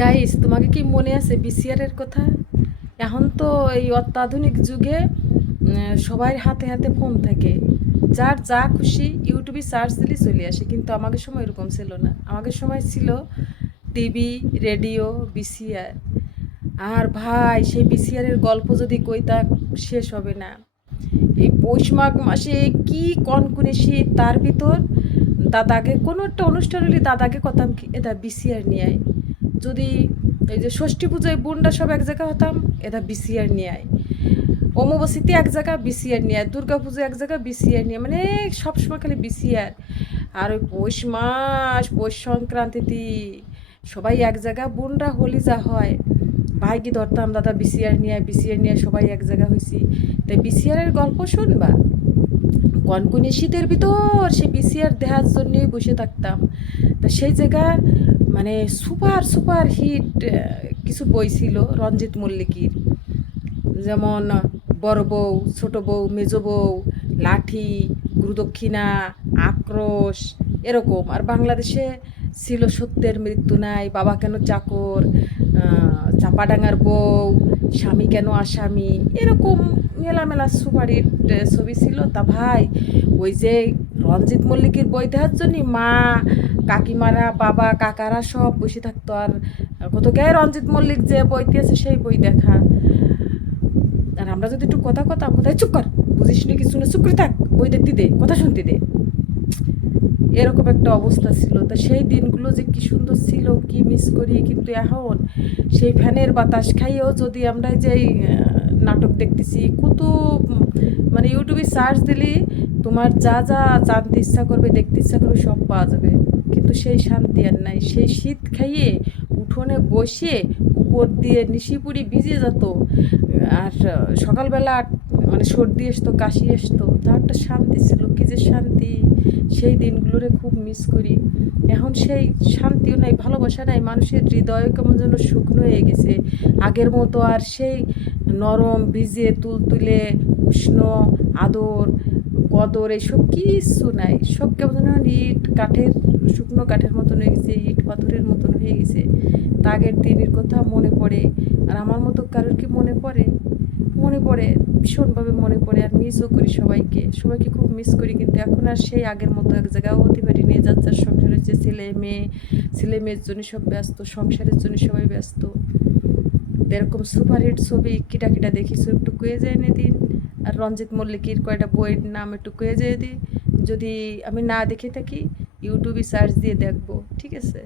Guys, তোমাকে কি মনে আছে বিসিআরের কথা? এখন তো এই অত্যাধুনিক যুগে সবার হাতে হাতে ফোন থাকে। যার যা খুশি ইউটিউবে সার্চ দিলে চলে আসে, কিন্তু আমাদের সময় এরকম ছিল না। আমাদের সময় ছিল টিভি, রেডিও, বিসিআর। আর ভাই, সেই বিসিআরের গল্প যদি কইতা শেষ হবে না। এই পৌষ মাঘ মাসে কি কনকনে শীত, তার ভিতর দাদাকে কোনো একটা অনুষ্ঠান হলে দাদাকে কতাম কি এটা বিসিআর নিয়ে আয়। যদি এই যে ষষ্ঠী পুজোয় বোনরা সব এক জায়গা হতাম, এটা বিসিআর নিয়ে আয়। অমাবস্যাতে এক জায়গা বিসিআর নিয়ে আয়, দুর্গা পুজো এক জায়গা বিসিআর নিয়ে, মানে সবসময় খালি বিসিআর। আর ওই পৌষ মাস, পৌষ সংক্রান্তিতে সবাই এক জায়গা, বোনরা হোলি যা হয় ভাইকে ধরতাম, দাদা বিসিআর নিয়ে আয়, বিসিআর নিয়ে সবাই এক জায়গা হয়েছি। তাই বিসিআরের গল্প শুনবা, কনকনে শীতের ভিতর সে বিসিআর দেখার জন্যই বসে থাকতাম। তা সেই জায়গায় মানে সুপার সুপার হিট কিছু বই ছিল রঞ্জিত মল্লিকের, যেমন বড় বউ, ছোট বউ, মেজ বউ, লাঠি, গুরুদক্ষিণা, আক্রোশ, এরকম। আর বাংলাদেশে ছিল সত্যের মৃত্যু নাই, বাবা কেন চাকর, চাপাডাঙ্গার বউ, স্বামী কেন আসামি, এরকম মেলা মেলা সুপারহিট ছবি ছিল। তা ভাই, ওই যে রঞ্জিত মল্লিকের বই দেখার জন্য মা, কাকিমারা, বাবা, কাকারা সব বসে থাকতো। আর কত গায়ে রঞ্জিত মল্লিক যে বই দিয়েছে সেই বই দেখা। আর আমরা যদি একটু কথা কথা কোথায় চুপ কর, বুঝিস নি কিছু না, চুপ করে থাক, বই দেখতে দে, কথা শুনতে দে, এরকম একটা অবস্থা ছিল। তা সেই দিনগুলো যে কি সুন্দর ছিল, কি মিস করি। কিন্তু এখন সেই ফ্যানের বাতাস খাইয়েও যদি আমরা যে নাটক দেখতেছি কত, মানে ইউটিউবে সার্চ দিলে তোমার যা যা জানতে ইচ্ছা করবে, দেখতে ইচ্ছা করবে, সব পাওয়া যাবে। কিন্তু সেই শান্তি আর নাই। সেই শীত খাইয়ে উঠোনে বসে উপর দিয়ে নিশিপুরি ভিজে যেত। আর সকালবেলা মানে সর্দি আসতো, কাশি আসতো, তার একটা শান্তি ছিল, কি যে শান্তি। সেই দিনগুলোরে খুব মিস করি। এখন সেই শান্তিও নাই, ভালোবাসা নাই, মানুষের হৃদয় কেমন যেন শুকনো হয়ে গেছে। আগের মতো আর সেই নরম ভিজে তুলতুলে উষ্ণ আদর কদর এইসব কিছু নাই। সব কেমন যেন ইট কাঠের, শুকনো কাঠের মতন হয়ে গেছে, ইট পাথরের মতন হয়ে গেছে। তা আগের দিনের কথা মনে পড়ে। আর আমার মতো কারোর কি মনে পড়ে? মনে পড়ে, ভীষণভাবে মনে পড়ে। আর মিসও করি সবাইকে, সবাইকে খুব মিস করি। কিন্তু এখন আর সেই আগের মতো এক জায়গায় হতে পারি নিয়ে যার যার সংসার হচ্ছে, ছেলে মেয়ে, ছেলে মেয়ের জন্য সব ব্যস্ত, সংসারের জন্য সবাই ব্যস্ত। এরকম সুপারহিট ছবি কিটা কিটা দেখিস একটু কয়ে যায় না দিন। আর রঞ্জিত মল্লিকের কয়টা বইয়ের নাম একটু কয়ে যায় দিই, যদি আমি না দেখে থাকি ইউটিউবে সার্চ দিয়ে দেখবো, ঠিক আছে?